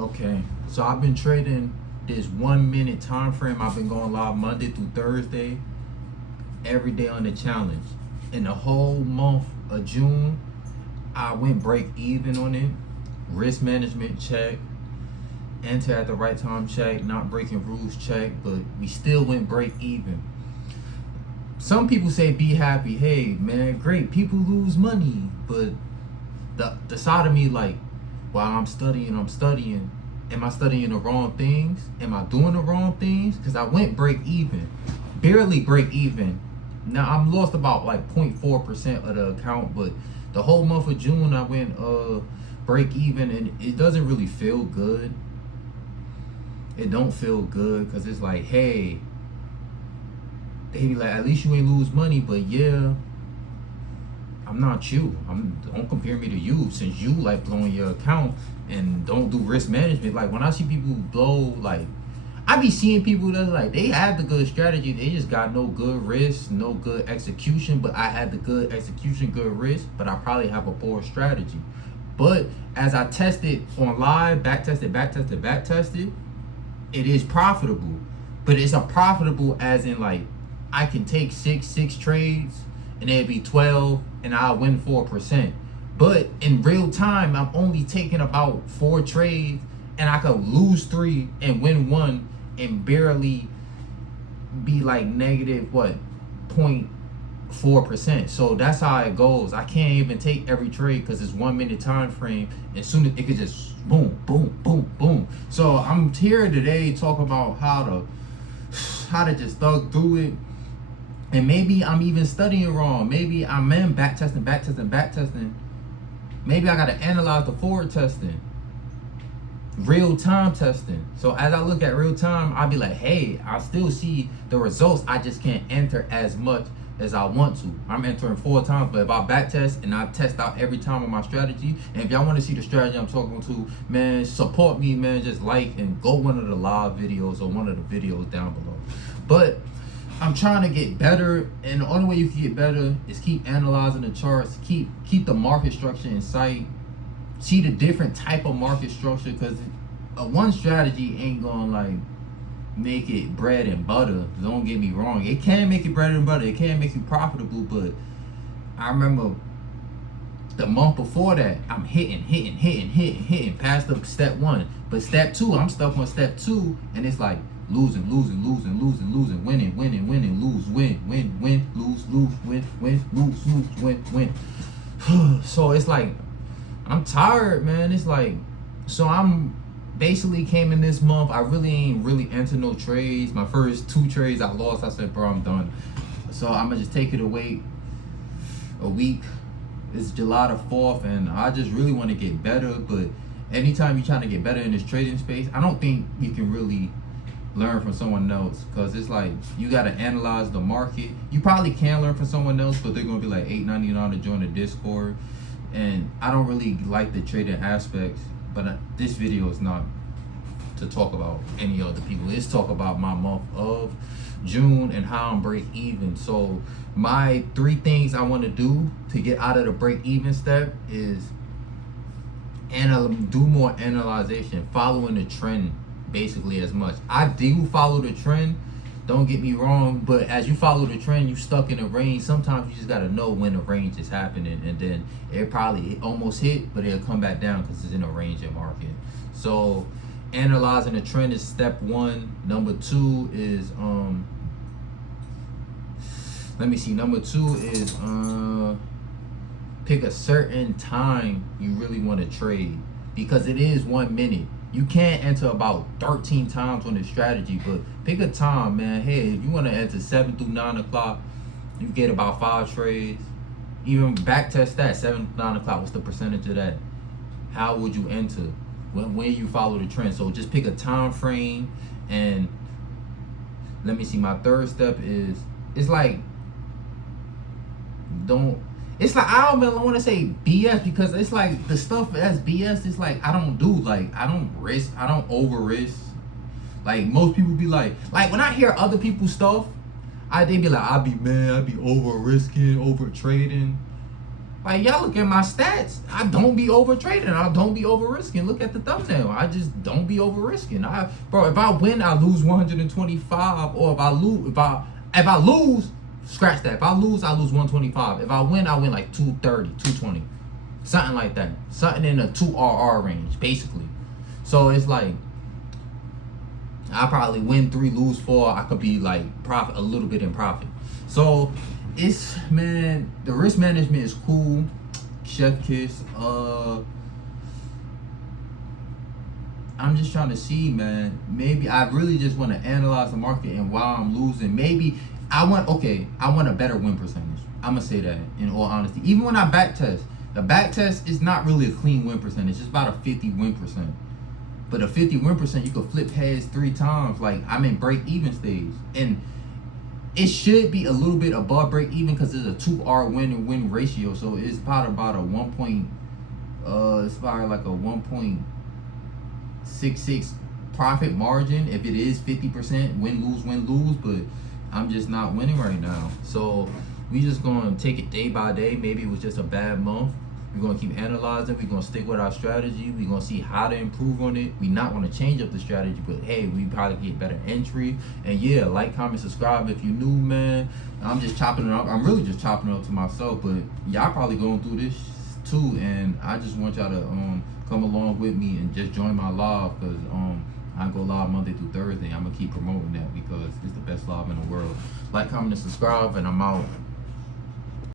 Okay, so I've been trading this 1 minute time frame. I've been going live Monday through Thursday, every day on the challenge. In the whole month of June, I went break even on it. Risk management check, enter at the right time check, not breaking rules check, but we still went break even. Some people say be happy. Hey man, great, people lose money, but the side of me like, while I'm studying, am I studying the wrong things? Am I doing the wrong things? Because I went break even, barely break even. Now I'm lost about like 0.4% of the account, but the whole month of June I went break even, and it doesn't really feel good. It don't feel good because it's like, hey, they be like, at least you ain't lose money, but yeah, I'm not you. Don't compare me to you, since you like blowing your account and don't do risk management. Like when I see people blow, like I be seeing people that like they have the good strategy, they just got no good risk, no good execution. But I had the good execution, good risk, but I probably have a poor strategy. But as I tested on live, back tested, it is profitable. But it's a profitable as in like I can take six trades and it'd be 12 and I'll win 4%. But in real time, I'm only taking about 4 trades and I could lose 3 and win 1 and barely be like negative what 0.4%. So that's how it goes. I can't even take every trade because it's 1 minute time frame, and soon as it could just boom, boom, boom, boom. So I'm here today talking about how to just thug through it. And maybe I'm even studying wrong. Maybe I'm in back testing. Maybe I gotta analyze the forward testing, real time testing. So as I look at real time, I'll be like, hey, I still see the results. I just can't enter as much as I want to. I'm entering 4 times, but if I back test and I test out every time on my strategy, and if y'all want to see the strategy I'm talking to, man, support me, man. Just like and go one of the live videos or one of the videos down below. But I'm trying to get better, and the only way you can get better is keep analyzing the charts, keep the market structure in sight, see the different type of market structure, because one strategy ain't gonna like make it bread and butter. Don't get me wrong, it can make it bread and butter, it can make you profitable, but I remember the month before that, I'm hitting past the step 1, but step 2, I'm stuck on step 2, and it's like losing, winning, lose, win, lose, win. So it's like, I'm tired, man. It's like, so I'm basically came in this month, I really ain't entered no trades. My first 2 trades I lost. I said, bro, I'm done. So I'm gonna just take it away a week. It's July the 4th, and I just really want to get better. But anytime you're trying to get better in this trading space, I don't think you can really learn from someone else, because it's like you got to analyze the market. You probably can learn from someone else, but they're gonna be like $8.99 to join the Discord, and I don't really like the trading aspects. But this video is not to talk about any other people. It's talk about my month of June and how I'm break even. So my 3 things I want to do to get out of the break even step is do more analyzation, following the trend basically as much. I do follow the trend, don't get me wrong, but as you follow the trend, you stuck in a range. Sometimes you just got to know when the range is happening, and then it almost hit, but it'll come back down because it's in a range of market. So analyzing the trend is step 1. Number 2 is number 2 is pick a certain time you really want to trade, because it is 1 minute. You can't enter about 13 times on this strategy, but pick a time, man. Hey, if you want to enter 7 through 9 o'clock, you get about 5 trades. Even back test that, 7 to 9 o'clock, what's the percentage of that? How would you enter when you follow the trend? So just pick a time frame. And let me see, my 3rd step is, it's like, I don't want to say BS, because it's like the stuff that's BS. It's like I don't risk, I don't over risk. Like most people be like when I hear other people's stuff, they be like, I be over risking, over trading. Like, y'all look at my stats. I don't be over trading. I don't be over risking. Look at the thumbnail. I just don't be over risking. Bro, if I win, I lose 125. Or if I lose, scratch that. If I lose 125. If I win like 230, 220. Something like that. Something in the 2 RR range, basically. So it's like, I probably win 3, lose 4. I could be like profit a little bit in profit. So it's, man, the risk management is cool. Chef kiss. I'm just trying to see, man. Maybe I really just want to analyze the market, and while I'm losing, maybe I want a better win percentage. I'm gonna say that in all honesty. Even when I back test, the back test is not really a clean win percentage. It's about a 50 win percent. But a 50 win percent, you could flip heads 3 times. Like, I'm in break even stage, and it should be a little bit above break even because it's a 2R win and win ratio. So it's about a 1 point. It's about like a 1.66 profit margin if it is 50% win lose. But I'm just not winning right now. So we just gonna take it day by day. Maybe it was just a bad month. We're gonna keep analyzing. We're gonna stick with our strategy. We're gonna see how to improve on it. We not gonna change up the strategy, but hey, we probably get better entry. And yeah, like, comment, subscribe if you new, man. I'm just chopping it up. I'm really just chopping it up to myself, but y'all probably going through this too. And I just want y'all to come along with me and just join my live, because I go live Monday through Thursday. I'm gonna keep promoting that because it's the best live in the world. Like, comment, and subscribe, and I'm out.